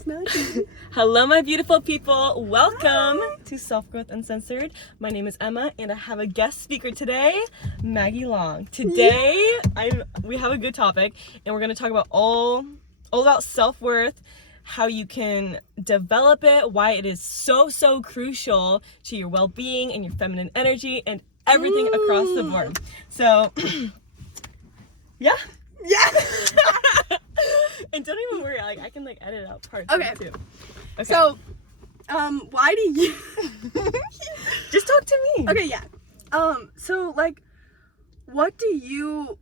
is Maggie. Hello, my beautiful people. Welcome to Self Growth Uncensored. My name is Emma, and I have a guest speaker today, Maggie Long. Today, we have a good topic, and we're going to talk about all about self-worth, how you can develop it, why it is so crucial to your well-being and your feminine energy, and everything across the board. So, yeah. And don't even worry, I can edit out parts too. Okay. So, why do you just talk to me? Okay, yeah. So what do you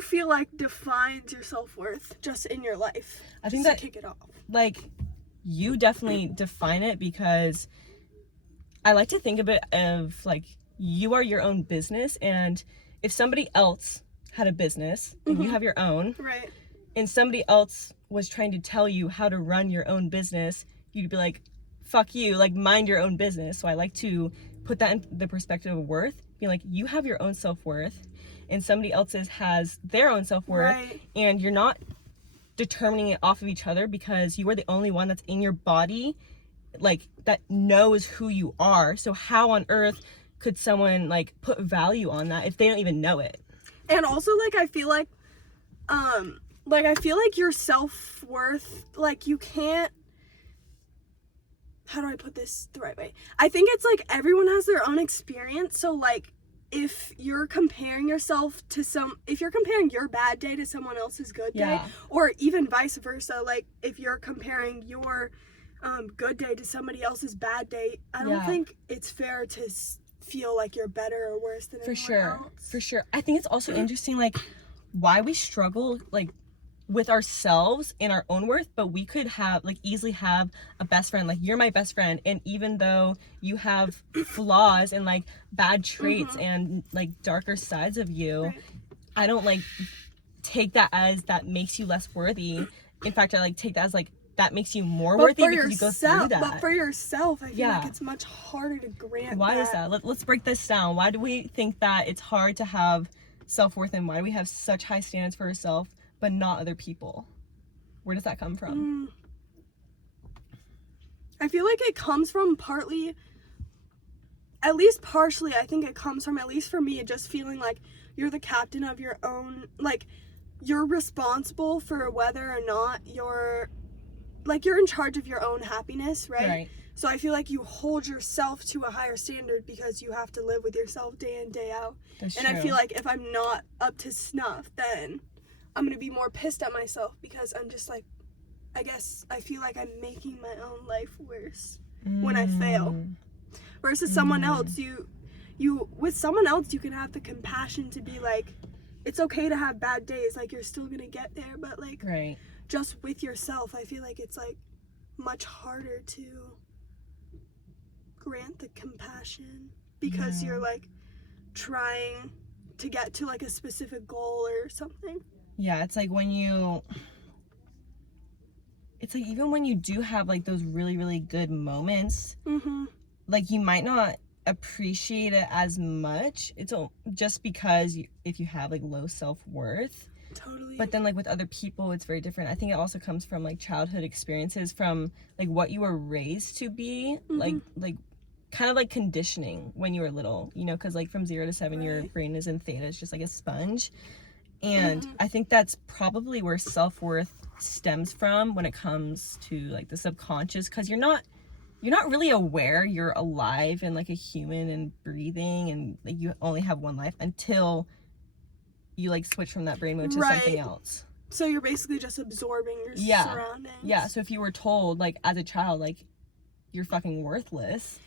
feel like defines your self-worth just in your life? I think just that to kick it off. You definitely define it, because I like to think of it of you are your own business, and if somebody else had a business and you have your own, right, and somebody else was trying to tell you how to run your own business, you'd be like, fuck you, mind your own business. So I like to put that in the perspective of worth, be like, you have your own self-worth and somebody else's has their own self-worth, right, and you're not determining it off of each other, because you are the only one that's in your body that knows who you are. So how on earth could someone put value on that if they don't even know it? And also I feel like your self-worth, you can't, how do I put this the right way? I think it's everyone has their own experience. So if you're comparing yourself to if you're comparing your bad day to someone else's good day, or even vice versa, if you're comparing your good day to somebody else's bad day, I don't think it's fair to feel like you're better or worse than anyone else. For sure. I think it's also interesting why we struggle with ourselves and our own worth, but we could have easily have a best friend. You're my best friend, and even though you have flaws and bad traits and darker sides of you, right, I don't take that as that makes you less worthy. In fact, I take that as that makes you more worthy because you go through that. But for yourself, I feel like it's much harder to grant. Why is that? Let's break this down. Why do we think that it's hard to have self-worth, and why do we have such high standards for ourselves but not other people? Where does that come from? I feel like it comes from partially, at least partially, I think it comes from, at least for me, just feeling like you're the captain of your own, you're responsible for whether or not you're in charge of your own happiness, right? So I feel like you hold yourself to a higher standard because you have to live with yourself day in, day out. That's true. I feel like if I'm not up to snuff, then I'm going to be more pissed at myself, because I'm just I guess I feel like I'm making my own life worse when I fail. Versus someone else, with someone else, you can have the compassion to be it's okay to have bad days, you're still going to get there, but right. Just with yourself, I feel like it's much harder to grant the compassion, because you're trying to get to a specific goal or something. Yeah, it's when you, it's even when you do have those really good moments, you might not appreciate it as much. It's just because if you have like self-worth. Totally. But then with other people, it's very different. I think it also comes from childhood experiences, from what you were raised to be, kind of conditioning when you were little, because from 0 to 7 your brain is in theta. It's just a sponge. And I think that's probably where self-worth stems from when it comes to the subconscious, because you're not really aware you're alive and a human and breathing, and you only have one life until you switch from that brain mode to something else. So you're basically just absorbing your surroundings. Yeah, so if you were told as a child you're fucking worthless,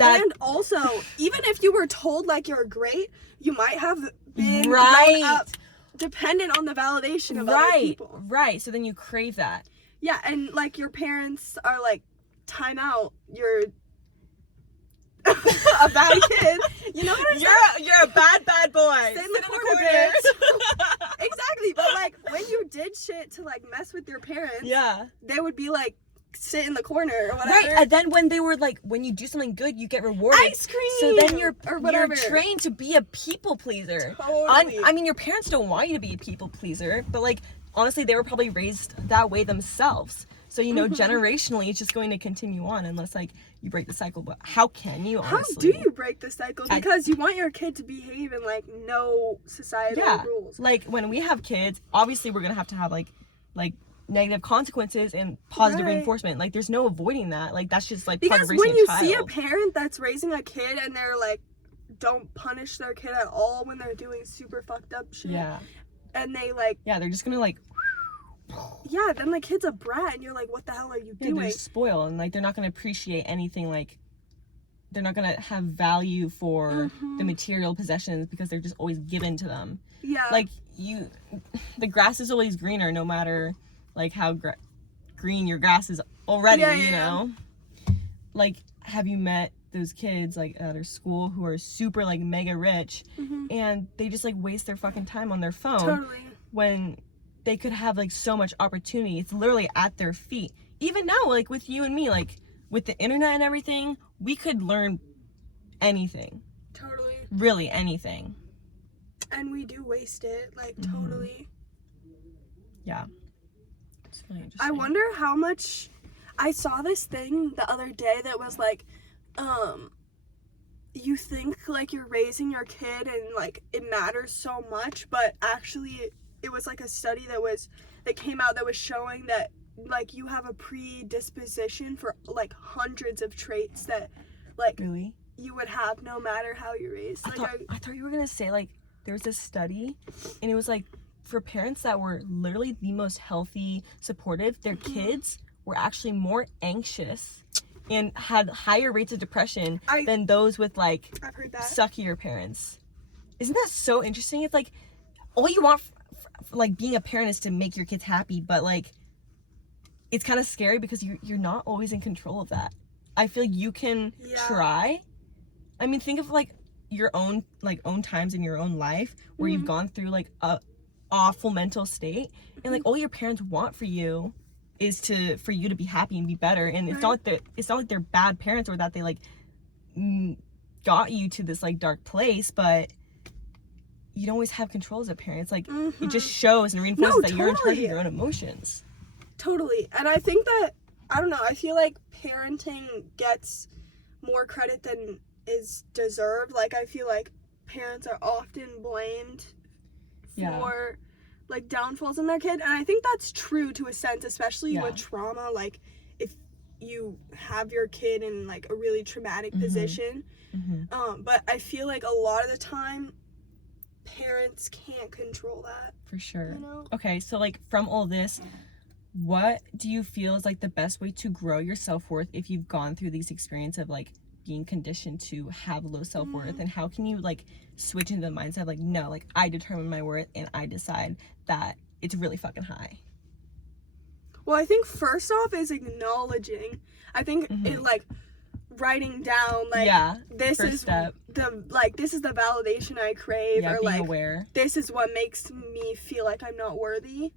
and also even if you were told you're great, you might have been grown up dependent on the validation of other people. Right. So then you crave that. Yeah, and your parents are time out, you're a bad kid. You know what I'm saying? You're a bad boy. Sit in the corner, bitch. Exactly. But when you did shit to mess with your parents, they would be sit in the corner or whatever. Right. And then when they were when you do something good, you get rewarded. Ice cream. So then you're trained to be a people pleaser. Totally. I mean, your parents don't want you to be a people pleaser, but honestly, they were probably raised that way themselves. So, you know, generationally, it's just going to continue on unless, like, you break the cycle. But how can you, honestly? How do you break the cycle? Because you want your kid to behave in, like, no societal rules. Like, when we have kids, obviously we're going to have, like negative consequences and positive reinforcement. Like, there's no avoiding that. Like, that's just, like, part of raising a child. Because when you see a parent that's raising a kid and they're, like, don't punish their kid at all when they're doing super fucked up shit. Yeah. And they, like... Yeah, they're just going to, like... Yeah, then the kid's a brat and you're like, what the hell are you doing? They're spoiled, and, like, they're not going to appreciate anything, like... They're not going to have value for the material possessions because they're just always given to them. Yeah. Like, the grass is always greener no matter... like how green your grass is already, you know? Like, have you met those kids, like, at our school who are super, like, mega rich, and they just, like, waste their fucking time on their phone when they could have, like, so much opportunity. It's literally at their feet. Even now, like, with you and me, like, with the internet and everything, we could learn anything. Totally. Really anything. And we do waste it, like, totally. Yeah. Really, I wonder how much... I saw this thing the other day that was like, you think, like, you're raising your kid and, like, it matters so much, but actually it was, like, a study that came out that was showing that, like, you have a predisposition for, like, hundreds of traits that, like, really? You would have no matter how you're raised. I thought you were gonna say, like, there was this study, and it was, like, for parents that were literally the most healthy, supportive, their kids were actually more anxious and had higher rates of depression than those with, like, I've heard that. Suckier parents. Isn't that so interesting? It's like, all you want, like, being a parent is to make your kids happy, but, like, it's kind of scary because you're not always in control of that. I feel you can try. I mean, think of, like, your own times in your own life where you've gone through, like, a awful mental state, and, like, all your parents want for you is for you to be happy and be better, and it's not like they're bad parents or that they, like, got you to this, like, dark place, but you don't always have control as a parent. It's like it just shows and reinforces that you're in charge of your own emotions. Totally. And I think that, I don't know, I feel like parenting gets more credit than is deserved. Like, I feel like parents are often blamed for, like, downfalls in their kid, and I think that's true to a sense, especially with trauma. Like, if you have your kid in, like, a really traumatic position, but I feel like a lot of the time parents can't control that, for sure, you know? Okay, so, like, from all this, what do you feel is, like, the best way to grow your self-worth if you've gone through these experiences of, like, being conditioned to have low self-worth, and how can you, like, switch into the mindset of, like, no, like, I determine my worth and I decide that it's really fucking high? Well, I think first off is acknowledging. I think it, like, writing down, like, this is step. This is the validation I crave, or, being like, aware. This is what makes me feel like I'm not worthy.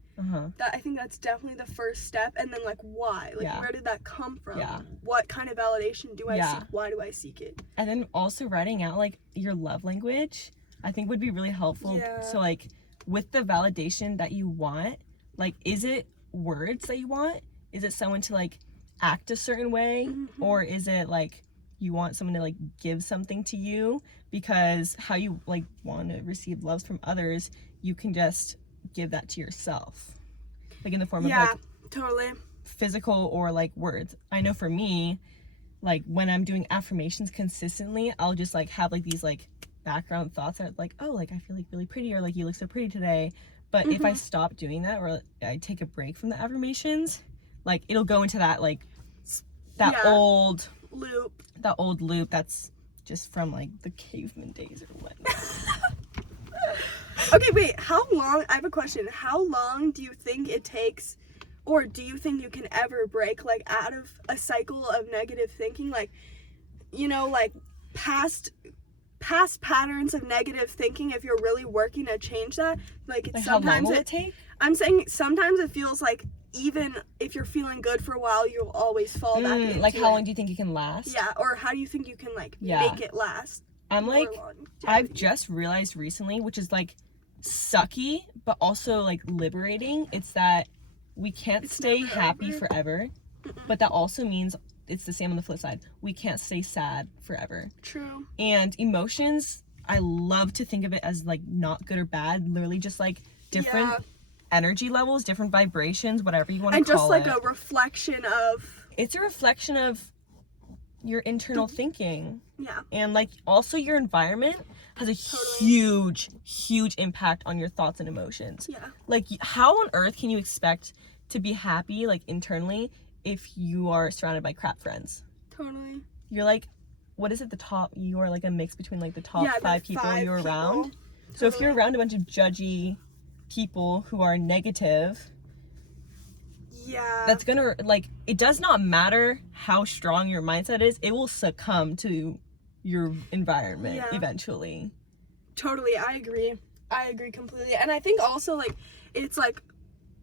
I think that's definitely the first step. And then, like, why? Like, where did that come from? What kind of validation do I seek? Why do I seek it? And then also writing out, like, your love language, I think would be really helpful. So, like, with the validation that you want, like, is it words that you want? Is it someone to, like, act a certain way? Or is it, like, you want someone to, like, give something to you? Because how you, like, want to receive loves from others, you can just give that to yourself, like, in the form of, like, totally physical or, like, words. I know for me, like, when I'm doing affirmations consistently, I'll just, like, have, like, these, like, background thoughts that are like, oh, like, I feel, like, really pretty, or, like, you look so pretty today. But if I stop doing that, or I take a break from the affirmations, like, it'll go into that, like, that old loop that's just from, like, the caveman days or whatnot. Okay, wait, how long, I have a question. How long do you think it takes, or do you think you can ever break, like, out of a cycle of negative thinking? Like, you know, like, past patterns of negative thinking, if you're really working to change that, like, it's, like, sometimes how long will it take? I'm saying sometimes it feels like even if you're feeling good for a while, you'll always fall back into like, how long do you think you can last? Yeah, or how do you think you can, like, make it last? I'm like, I've just realized recently, which is, like, sucky, but also, like, liberating. It's that we can't It's stay never happy over. forever, but that also means it's the same on the flip side. We can't stay sad forever. True. And emotions, I love to think of it as like not good or bad, literally just like different Yeah. energy levels, different vibrations, whatever you want to And call just like it. a reflection of, It's a reflection of your internal thinking. yeah, And like also your environment has a Totally. huge impact on your thoughts and emotions. yeah, Like, how on earth can you expect to be happy like internally if you are surrounded by crap friends? totally. You're like, what is it, the top, you are like a mix between like the top Yeah, the 5 people 5 you're people. around. So if you're Totally. around a bunch of judgy people who are negative, Yeah. that's gonna, like, it does not matter how strong your mindset is, it will succumb to your environment Yeah. eventually. Totally, I agree completely. And I think also, like, it's like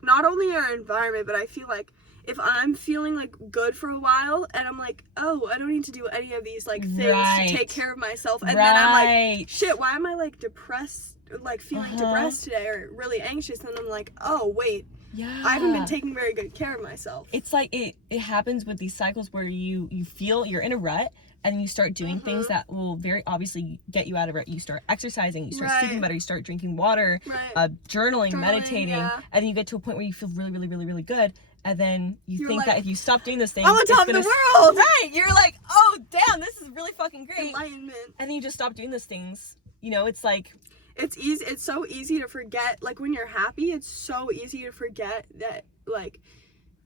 not only our environment, but I feel like if I'm feeling like good for a while and I'm like, oh, I don't need to do any of these like things Right. to take care of myself, and then I'm Right. like, shit, why am I like depressed, like feeling depressed today or really anxious? And I'm like, oh wait, Yeah. I haven't been taking very good care of myself. It's like it happens with these cycles where you feel you're in a rut, and you start doing things that will very obviously get you out of it. You start exercising, you start sleeping Right. better, you start drinking water, Right. journaling, meditating, yeah. and then you get to a point where you feel really good, and then you You're think like, that if you stop doing those things, I'm on it's top of gonna the world! Right, you're like, oh damn, this is really fucking great. Enlightenment. And then you just stop doing those things. You know, it's like, it's easy, it's so easy to forget, like when you're happy, it's so easy to forget that, like,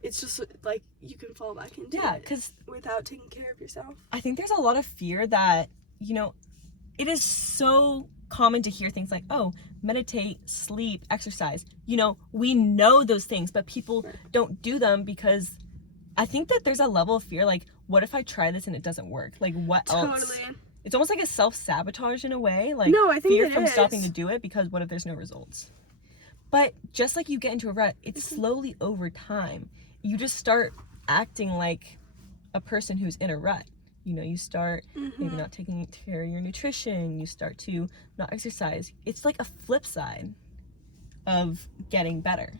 it's just like you can fall back into yeah, it because without taking care of yourself. I think there's a lot of fear that, you know, it is so common to hear things like, oh, meditate, sleep, exercise. You know, we know those things, but people don't do them because I think that there's a level of fear, like, what if I try this and it doesn't work? Like, what else? Totally. It's almost like a self-sabotage in a way. Like, No, I think fear it from is. stopping to do it because what if there's no results? But just like you get into a rut, it's slowly over time. You just start acting like a person who's in a rut. You know, you start maybe not taking care of your nutrition. You start to not exercise. It's like a flip side of getting better.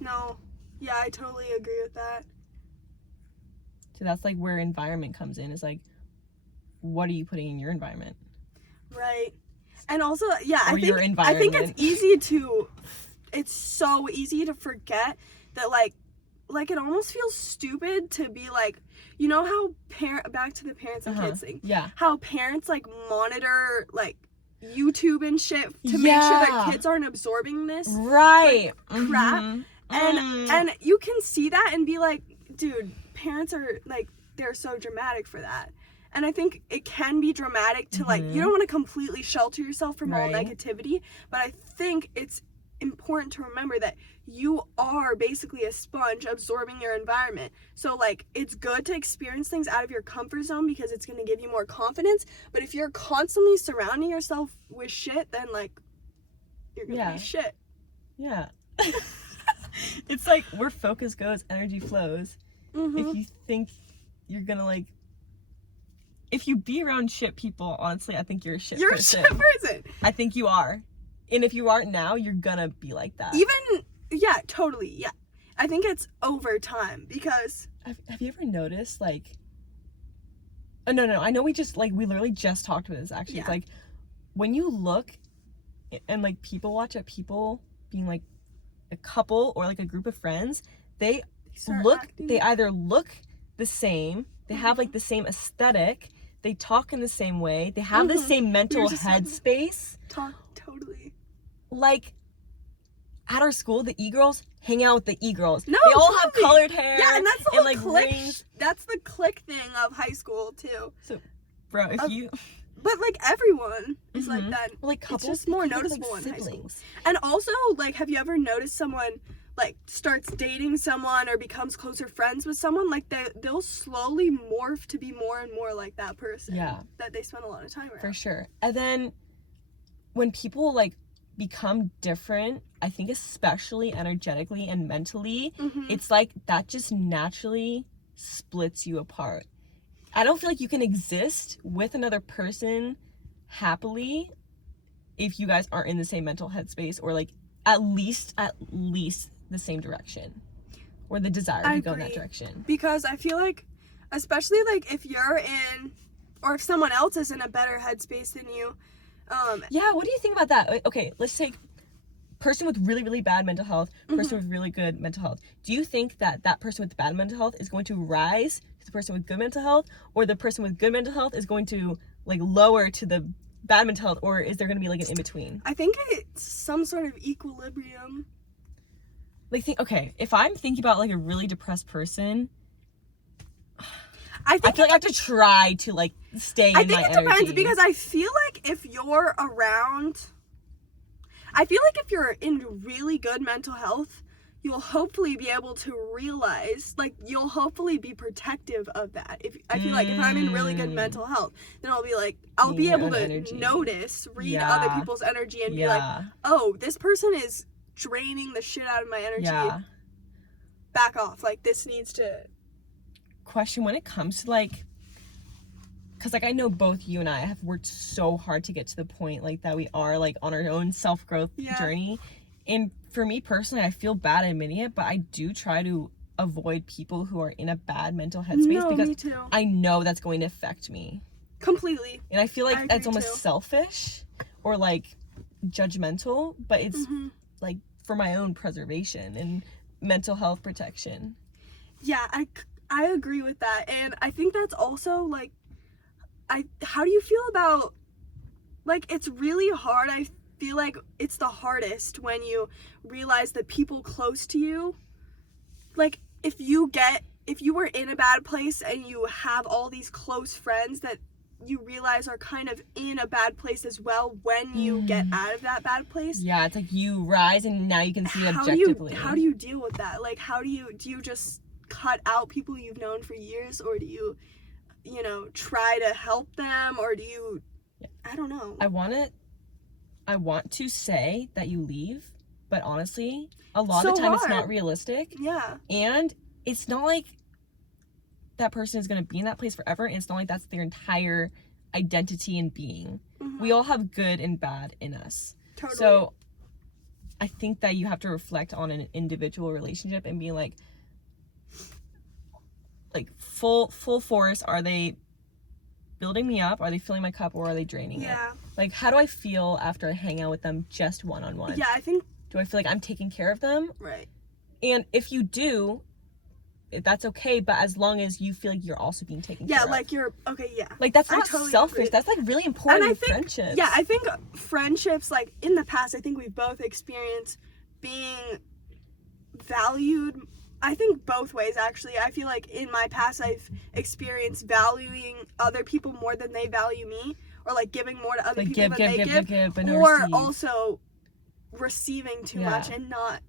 No. Yeah, I totally agree with that. So that's like where environment comes in. Is like, what are you putting in your environment? Right. And also, yeah, Or your I think environment. it's so easy to forget that, like it almost feels stupid to be like, you know how back to the parents and kids thing. Yeah. How parents like monitor like YouTube and shit to make sure their kids aren't absorbing this Right. like, crap. And you can see that and be like, dude, parents are like, they're so dramatic for that. And I think it can be dramatic to like, you don't want to completely shelter yourself from all negativity, but I think it's important to remember that you are basically a sponge absorbing your environment. So like, it's good to experience things out of your comfort zone because it's going to give you more confidence. But if you're constantly surrounding yourself with shit, then like, you're going to be shit. Yeah. It's like where focus goes, energy flows. If you think you're gonna like, if you be around shit people, honestly, I think you're a shit person. You're a shit person. I think you are. And if you aren't now, you're gonna be like that. Even, yeah, totally, yeah. I think it's over time because... Have you ever noticed, like... Oh, no, I know we literally just talked about this, actually. Yeah. It's like, when you look and, like, people watch at people being, like, a couple or, like, a group of friends, they either look the same, they have, like, the same aesthetic, they talk in the same way, they have the same mental headspace. Totally. Like, at our school, the e-girls hang out with the e-girls. No, they all have colored hair. Yeah, and that's the whole like clique. Rings. That's the clique thing of high school too. So, bro, if you... But like everyone is like that. Well, like couples, it's just more noticeable in high school. And also, like, have you ever noticed someone like starts dating someone or becomes closer friends with someone? Like they'll slowly morph to be more and more like that person. Yeah. That they spend a lot of time around. For sure. And then when people like become different, I think especially energetically and mentally, it's like that just naturally splits you apart. I don't feel like you can exist with another person happily if you guys aren't in the same mental headspace or like at least the same direction. or the desire I to go in that agree. direction. Because I feel like, especially like if you're in, or if someone else is in a better headspace than you, Yeah, what do you think about that? Okay, let's take person with really, really bad mental health, person with really good mental health. Do you think that that person with bad mental health is going to rise to the person with good mental health, or the person with good mental health is going to like lower to the bad mental health, or is there going to be like an in-between? I think it's some sort of equilibrium. Like, okay, if I'm thinking about like a really depressed person, I feel like I have to try to like stay in my energy. I think it depends, because I feel like if you're around, I feel like if you're in really good mental health, you'll hopefully be able to realize, like, you'll hopefully be protective of that. I feel like if I'm in really good mental health, then I'll be like, I'll be able to notice, read other people's energy, and be like, oh, this person is draining the shit out of my energy. Back off. Like, this needs to... Question, when it comes to like, because like I know both you and I have worked so hard to get to the point like that we are like on our own self-growth journey, and for me personally, I feel bad admitting it, but I do try to avoid people who are in a bad mental headspace, because me too. I know that's going to affect me completely, and I feel like that's almost selfish or like judgmental, but it's like for my own preservation and mental health protection. Yeah, I agree with that, and I think that's also like, how do you feel about, like, it's really hard. I feel like it's the hardest when you realize that people close to you, like, if you were in a bad place and you have all these close friends that you realize are kind of in a bad place as well when you get out of that bad place. Yeah, it's like you rise and now you can see objectively. How do you deal with that? Like, do you just cut out people you've known for years, or do you try to help them, or do you I don't know. I want to say that you leave, but honestly, a lot of the time it's not realistic. Yeah. And it's not like that person is going to be in that place forever, and it's not like that's their entire identity and being. We all have good and bad in us. Totally. So I think that you have to reflect on an individual relationship and be like full force, are they building me up, are they filling my cup, or are they draining it? Like, how do I feel after I hang out with them just one-on-one? Yeah, I think, do I feel like I'm taking care of them? Right. And if you do, that's okay, but as long as you feel like you're also being taken care of. Yeah, like you're okay. Yeah, like that's not totally selfish. agree. That's like really important. And in friendships. Yeah, I think friendships, like in the past, I think we've both experienced being valued. I think both ways, actually. I feel like in my past, I've experienced valuing other people more than they value me, or like giving more to other people than they give, or also receiving too much and not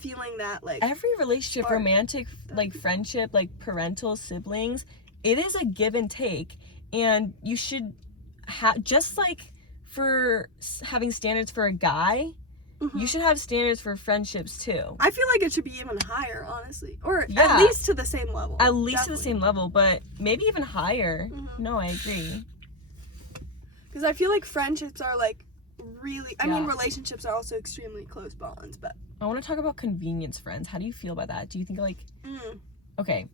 feeling that, like, every relationship, romantic, like friendship, like parental, siblings, it is a give and take, and you should just like for having standards for a guy, you should have standards for friendships too. I feel like it should be even higher, honestly, or at least to the same level. At least to the same level, but maybe even higher. No, I agree. Because I feel like friendships are like really, I mean, relationships are also extremely close bonds, but I want to talk about convenience friends. How do you feel about that? Do you think like okay,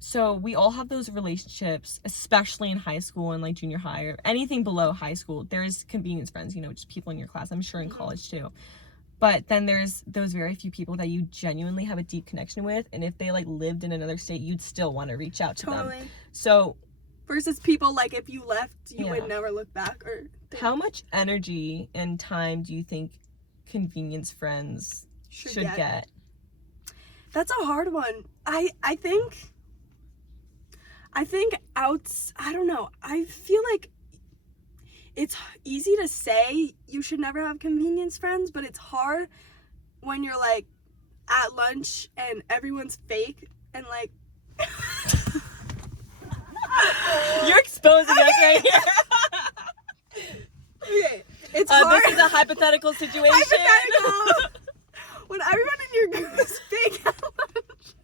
so we all have those relationships, especially in high school and like junior high or anything below high school. There's convenience friends, just people in your class. I'm sure in college too. But then there's those very few people that you genuinely have a deep connection with, and if they like lived in another state, you'd still want to reach out to them. So versus people like if you left, you would never look back. Or how much energy and time do you think convenience friends should get? That's a hard one. I think I don't know. I feel like it's easy to say you should never have convenience friends, but it's hard when you're like at lunch and everyone's fake and like you're exposing us right here. Okay, it's hard. This is a hypothetical situation. When everyone in your group is fake at lunch,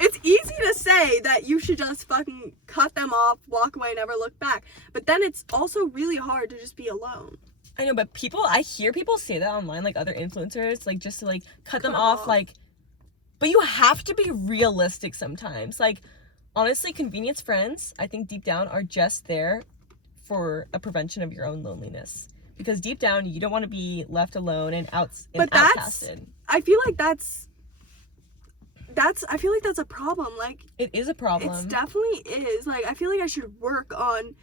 it's easy to say that you should just fucking cut them off, walk away, never look back. But then it's also really hard to just be alone. I know, but I hear people say that online, like other influencers, like just to like cut them off, like But you have to be realistic sometimes. Like, honestly, convenience friends, I think deep down, are just there for a prevention of your own loneliness. Because deep down, you don't want to be left alone and outcasted. I feel like that's a problem. Like, it is a problem. It definitely is. Like, I feel like I should work on,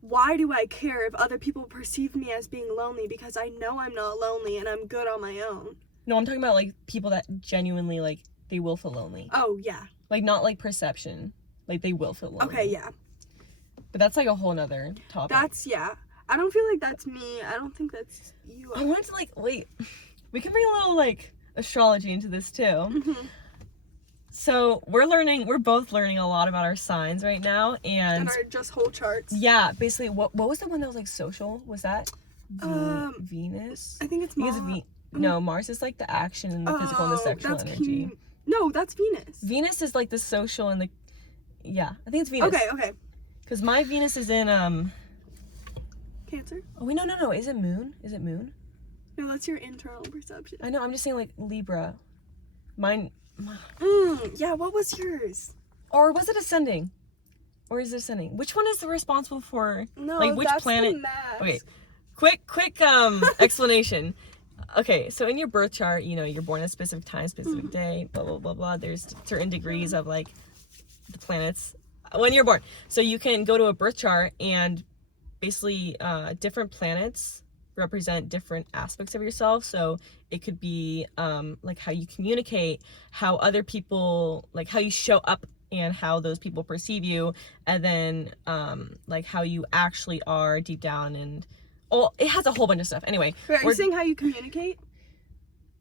why do I care if other people perceive me as being lonely? Because I know I'm not lonely and I'm good on my own. No, I'm talking about, like, people that genuinely, like, they will feel lonely. Oh, yeah. Like, not, like, perception. Like, they will feel lonely. Okay, yeah. But that's, like, a whole nother topic. Yeah. I don't feel like that's me. I don't think that's you. I wanted to, like, wait. We can bring a little, like, astrology into this, too. Mm-hmm. So, we're both learning a lot about our signs right now, and our just whole charts. Yeah, basically, what was the one that was, like, social? Was that Venus? I think it's Mars. No, Mars is, like, the action and the physical and the sexual energy. No, that's Venus. Venus is, like, the social and the... Yeah, I think it's Venus. Okay. Because my Venus is in, Cancer? Oh, wait, no. Is it Moon? No, that's your internal perception. I know, I'm just saying, like, Libra. Mine... Yeah, what was yours? Or was it ascending? Or is it ascending? Which one is responsible for... No, like, which that's planet... the max. Okay, quick explanation. Okay, so in your birth chart, you know, you're born at a specific time, specific day, blah, blah, blah, blah. There's certain degrees of, like, the planets when you're born. So you can go to a birth chart and basically different planets represent different aspects of yourself. So it could be like how you communicate, how other people, like how you show up and how those people perceive you, and then like how you actually are deep down, and it has a whole bunch of stuff. Anyway, wait, are you saying how you communicate?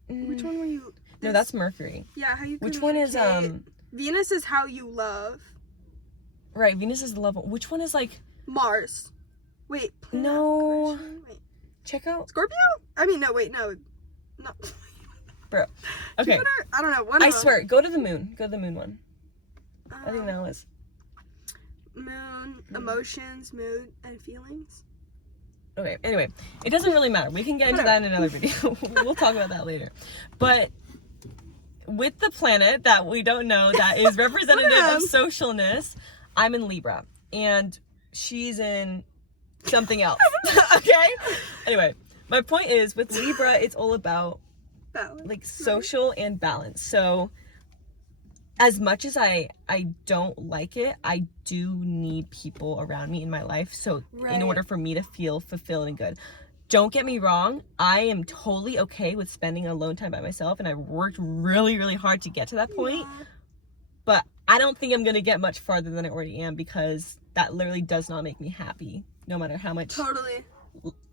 Which one were you? No, that's Mercury. Yeah, how you communicate. Which one is Venus is how you love. Right, Venus is the love. Which one is like Mars? Wait, no. Wait. Check out Scorpio? I mean, no, wait, no. Bro. Okay. Jupiter? I don't know. One I of them. swear, go to the moon. Go to the moon one. I think that was moon, emotions, mood, and feelings. Okay, anyway, it doesn't really matter. We can get into that in another video. We'll talk about that later. But with the planet that we don't know that is representative of socialness, I'm in Libra, and she's in something else. Okay? Anyway, my point is, with Libra, it's all about balance, like social and balance. So as much as I don't like it, I do need people around me in my life. So in order for me to feel fulfilled and good. Don't get me wrong, I am totally okay with spending alone time by myself, and I've worked really, really hard to get to that point. Yeah. But I don't think I'm going to get much farther than I already am, because that literally does not make me happy, no matter how much. Totally.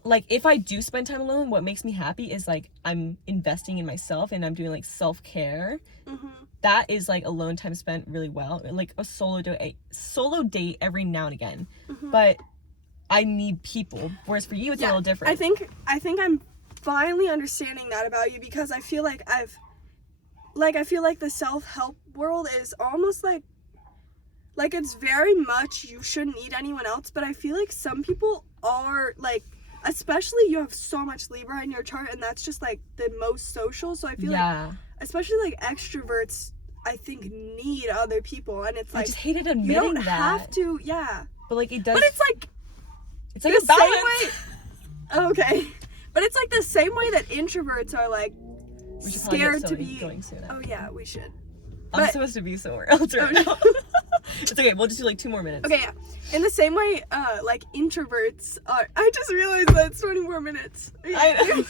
Like, if I do spend time alone, what makes me happy is, like, I'm investing in myself and I'm doing, like, self-care. Mm-hmm. That is, like, alone time spent really well. Like, a solo date every now and again. Mm-hmm. But I need people. Whereas for you, it's a little different. I think I'm finally understanding that about you, because I feel like I feel like the self-help world is almost like it's very much you shouldn't need anyone else, but I feel like some people are, like, especially you have so much Libra in your chart, and that's just, like, the most social, so I feel like especially, like, extroverts, I think, need other people, and it's like, I just hated admitting you don't that. have to, but, like, it does, but it's like a balance. Okay, but it's like the same way that introverts are, like, scared to be going soon. Oh yeah, we should. I'm supposed to be somewhere else right now. It's okay, we'll just do, like, 2 more minutes. Okay, yeah. In the same way, like, introverts are... I just realized that it's 20 more minutes. I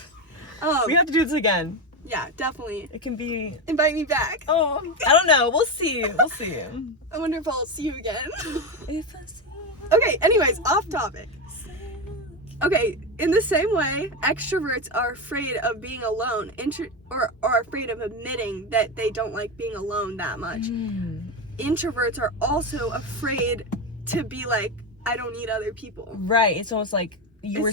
know. We have to do this again. Yeah, definitely. It can be... Invite me back. Oh, I don't know. We'll see. I wonder if I'll see you again. If I see you. Okay, anyways, off topic. Okay, in the same way, extroverts are afraid of being alone, or are afraid of admitting that they don't like being alone that much. Introverts are also afraid to be like, I don't need other people. Right. It's almost like you were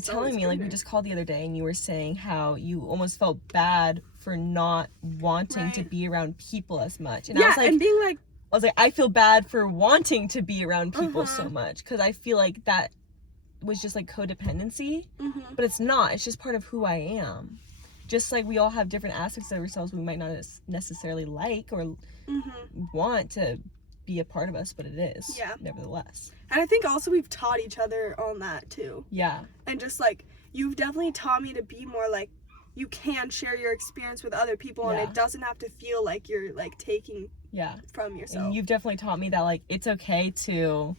telling me, like, we just called the other day, and you were saying how you almost felt bad for not wanting to be around people as much. And I was like, and being like, I feel bad for wanting to be around people so much, because I feel like that was just, like, codependency, but it's not. It's just part of who I am. just like we all have different aspects of ourselves we might not necessarily like or want to be a part of us, but it is nevertheless. And I think also we've taught each other on that too. Yeah. And just like you've definitely taught me to be more like you can share your experience with other people and it doesn't have to feel like you're like taking from yourself. And you've definitely taught me that like it's okay to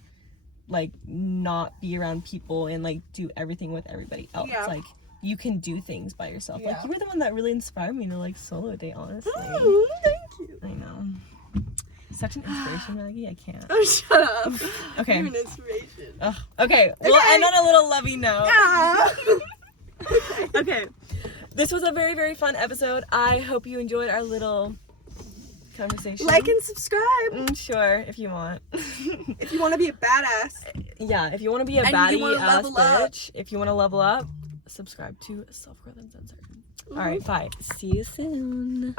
like not be around people and like do everything with everybody else. Like you can do things by yourself. Like you were the one that really inspired me to like solo date, honestly. Oh, thank you. I know. Such an inspiration, Maggie. I can't. Oh, shut up. Okay. You're an inspiration. Ugh. Okay. We'll end on a little lovey note. Yeah. Okay. This was a very, very fun episode. I hope you enjoyed our little conversation. Like and subscribe. Sure, if you want. If you want to be a badass. Yeah, if you want to be a baddie ass bitch. If you want to level up, subscribe to Self Growth Uncensored. All right, bye. See you soon.